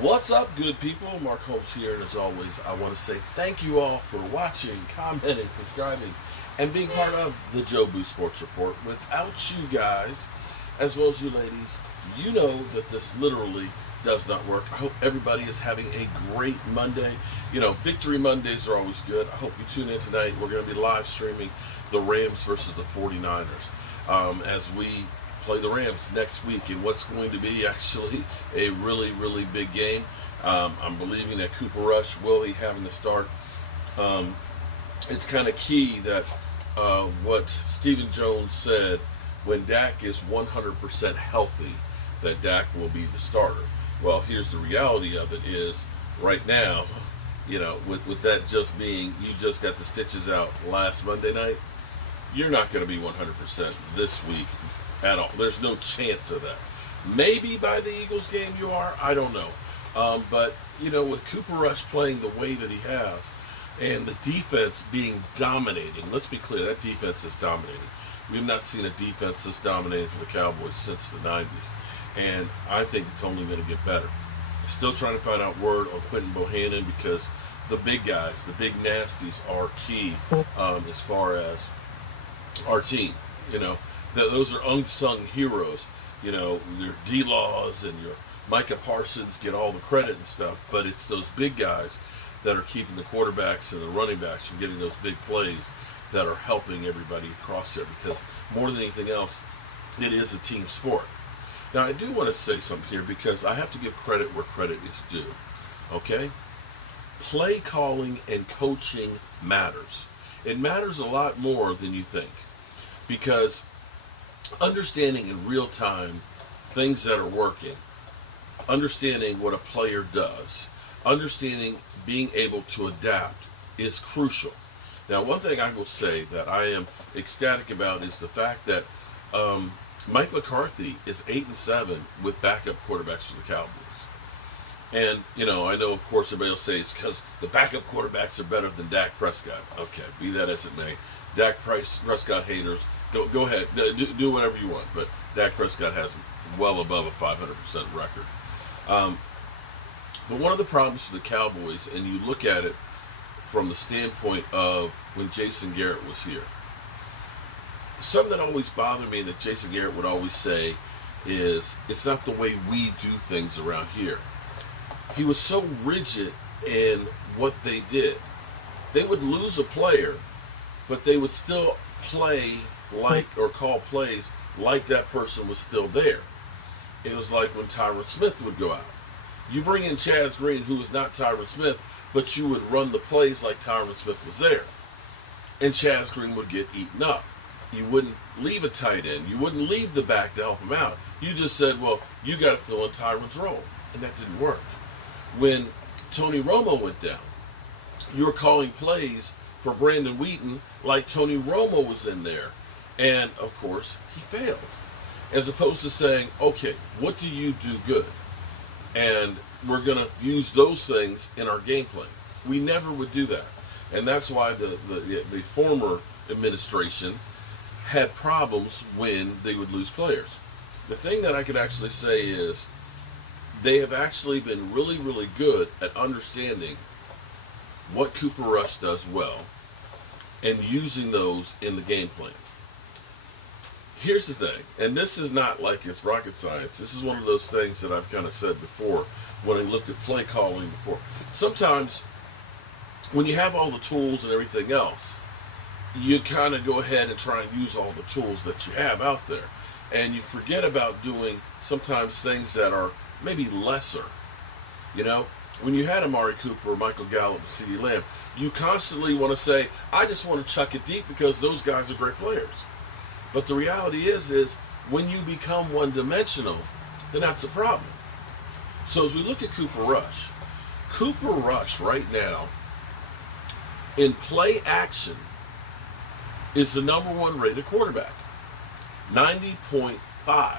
What's up, good people? Mark Holmes here, and as always, I want to say thank you all for watching, commenting, subscribing, and being part of the Joe Boo Sports Report. Without you guys, as well as you ladies, you know that this literally does not work. I hope everybody is having a great Monday. You know, Victory Mondays are always good. I hope you tune in tonight. We're going to be live streaming the Rams versus the 49ers as we play the Rams next week in what's going to be actually a really big game. I'm believing that Cooper Rush will be having to start. It's kind of key that what Stephen Jones said, when Dak is 100% healthy, that Dak will be the starter. Well, here's the reality of it is right now, you know, with that just being, you just got the stitches out last Monday night, you're not going to be 100% this week at all. There's no chance of that. Maybe by the Eagles game you are. I don't know. But, you know, with Cooper Rush playing the way that he has and the defense being dominating, let's be clear, that defense is dominating. We've not seen a defense this dominating for the Cowboys since the 90s. And I think it's only going to get better. Still trying to find out word on Quentin Bohannon because the big guys, the big nasties are key as far as our team. You know, those are unsung heroes. You know, your D-Laws and your Micah Parsons get all the credit and stuff, but it's those big guys that are keeping the quarterbacks and the running backs from getting those big plays that are helping everybody across there, because more than anything else, it is a team sport. Now, I do want to say something here because I have to give credit where credit is due. Okay? Play calling and coaching matters. It matters a lot more than you think, because understanding in real time things that are working, understanding what a player does, understanding being able to adapt is crucial. Now, one thing I will say that I am ecstatic about is the fact that Mike McCarthy is 8-7 with backup quarterbacks for the Cowboys. And, you know, I know, of course, everybody will say it's because the backup quarterbacks are better than Dak Prescott. Okay, be that as it may. Dak Prescott haters, go ahead, do whatever you want. But Dak Prescott has well above a 500% record. But one of the problems for the Cowboys, and you look at it from the standpoint of when Jason Garrett was here, something that always bothered me that Jason Garrett would always say is, it's not the way we do things around here. He was so rigid in what they did. They would lose a player, but they would still play like, or call plays like that person was still there. It was like when Tyron Smith would go out. You bring in Chaz Green, who is not Tyron Smith, but you would run the plays like Tyron Smith was there. And Chaz Green would get eaten up. You wouldn't leave a tight end. You wouldn't leave the back to help him out. You just said, well, you got to fill in Tyron's role. And that didn't work. When Tony Romo went down, you were calling plays for Brandon Wheaton like Tony Romo was in there. And, of course, he failed. As opposed to saying, okay, what do you do good? And we're going to use those things in our game plan. We never would do that. And that's why the former administration had problems when they would lose players. The thing that I could actually say is they have actually been really good at understanding what Cooper Rush does well and using those in the game plan. Here's the thing, and this is not like it's rocket science. This is one of those things that I've kind of said before when I looked at play calling before. Sometimes when you have all the tools and everything else, you kind of go ahead and try and use all the tools that you have out there. And you forget about doing sometimes things that are maybe lesser. You know, when you had Amari Cooper, Michael Gallup, and CeeDee Lamb, you constantly want to say, I just want to chuck it deep because those guys are great players. But the reality is when you become one-dimensional, then that's a problem. So as we look at Cooper Rush right now, in play action, is the number one rated quarterback. 90.5.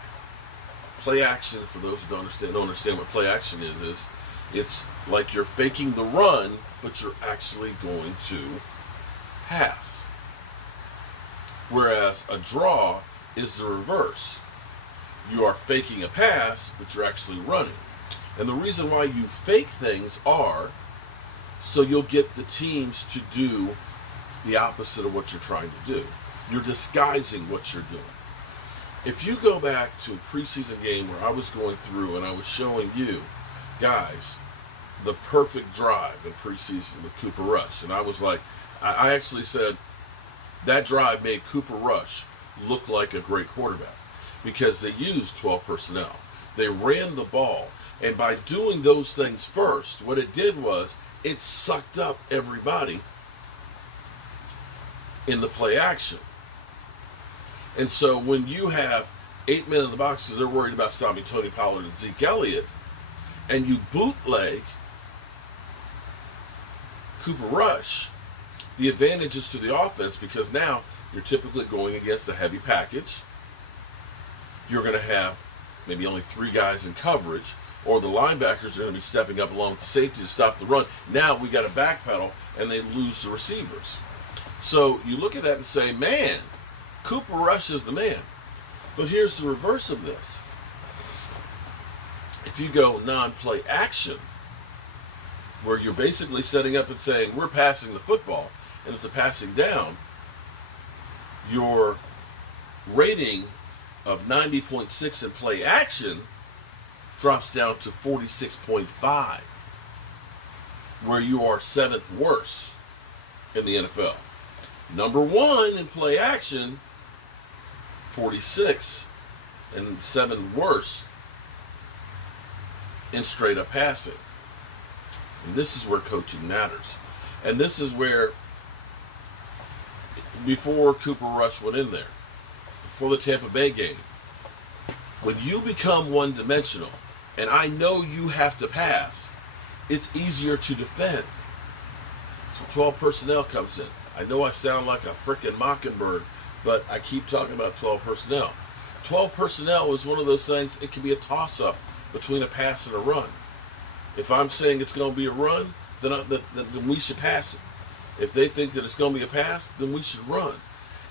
Play action, for those who don't understand what play action is it's like you're faking the run, but you're actually going to pass. Whereas a draw is the reverse. You are faking a pass, but you're actually running. And the reason why you fake things are so you'll get the teams to do the opposite of what you're trying to do. You're disguising what you're doing. If you go back to a preseason game where I was going through and I was showing you guys the perfect drive in preseason with Cooper Rush, and I was like, I actually said that drive made Cooper Rush look like a great quarterback because they used 12 personnel. They ran the ball, and by doing those things first, what it did was it sucked up everybody in the play action. And so when you have 8 men in the box because they're worried about stopping Tony Pollard and Zeke Elliott, and you bootleg Cooper Rush, the advantage is to the offense because now you're typically going against a heavy package. You're going to have maybe only 3 guys in coverage, or the linebackers are going to be stepping up along with the safety to stop the run. Now we got to backpedal, and they lose the receivers. So you look at that and say, man, Cooper Rush is the man. But here's the reverse of this. If you go non-play action, where you're basically setting up and saying, we're passing the football, and it's a passing down, your rating of 90.6 in play action drops down to 46.5, where you are 7th worst in the NFL. Number 1 in play action, 46, and 7th worst in straight up passing. And this is where coaching matters. And this is where, before Cooper Rush went in there, before the Tampa Bay game, when you become one-dimensional, and I know you have to pass, it's easier to defend. So 12 personnel comes in. I know I sound like a frickin' mockingbird, but I keep talking about 12 personnel. 12 personnel is one of those things, it can be a toss-up between a pass and a run. If I'm saying it's going to be a run, then we should pass it. If they think that it's going to be a pass, then we should run.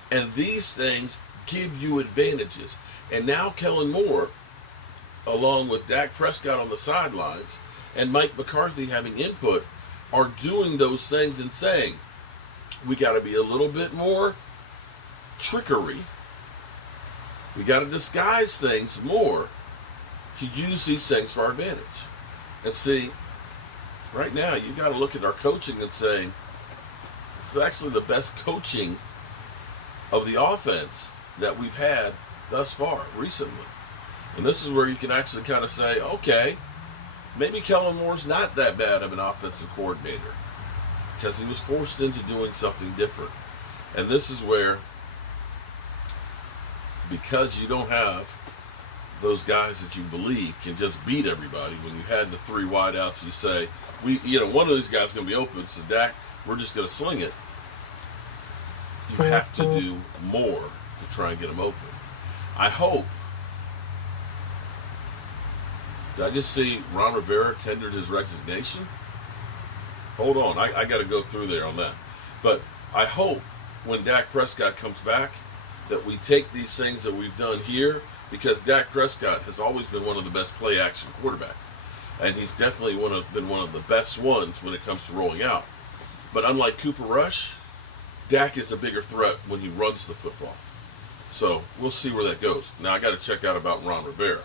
And these things give you advantages. And now Kellen Moore, along with Dak Prescott on the sidelines, and Mike McCarthy having input, are doing those things and saying, we got to be a little bit more trickery. We got to disguise things more to use these things for our advantage. And see, right now, you got to look at our coaching and saying, this is actually the best coaching of the offense that we've had thus far, recently. And this is where you can actually kind of say, okay, maybe Kellen Moore's not that bad of an offensive coordinator because he was forced into doing something different. And this is where, because you don't have those guys that you believe can just beat everybody, when you had the 3 wideouts, you say, one of these guys is going to be open, so Dak, we're just going to sling it. You have to do more to try and get them open. I hope. Did I just see Ron Rivera tendered his resignation? Hold on, I got to go through there on that. But I hope when Dak Prescott comes back that we take these things that we've done here, because Dak Prescott has always been one of the best play-action quarterbacks. And he's definitely been one of the best ones when it comes to rolling out. But unlike Cooper Rush, Dak is a bigger threat when he runs the football. So we'll see where that goes. Now I got to check out about Ron Rivera.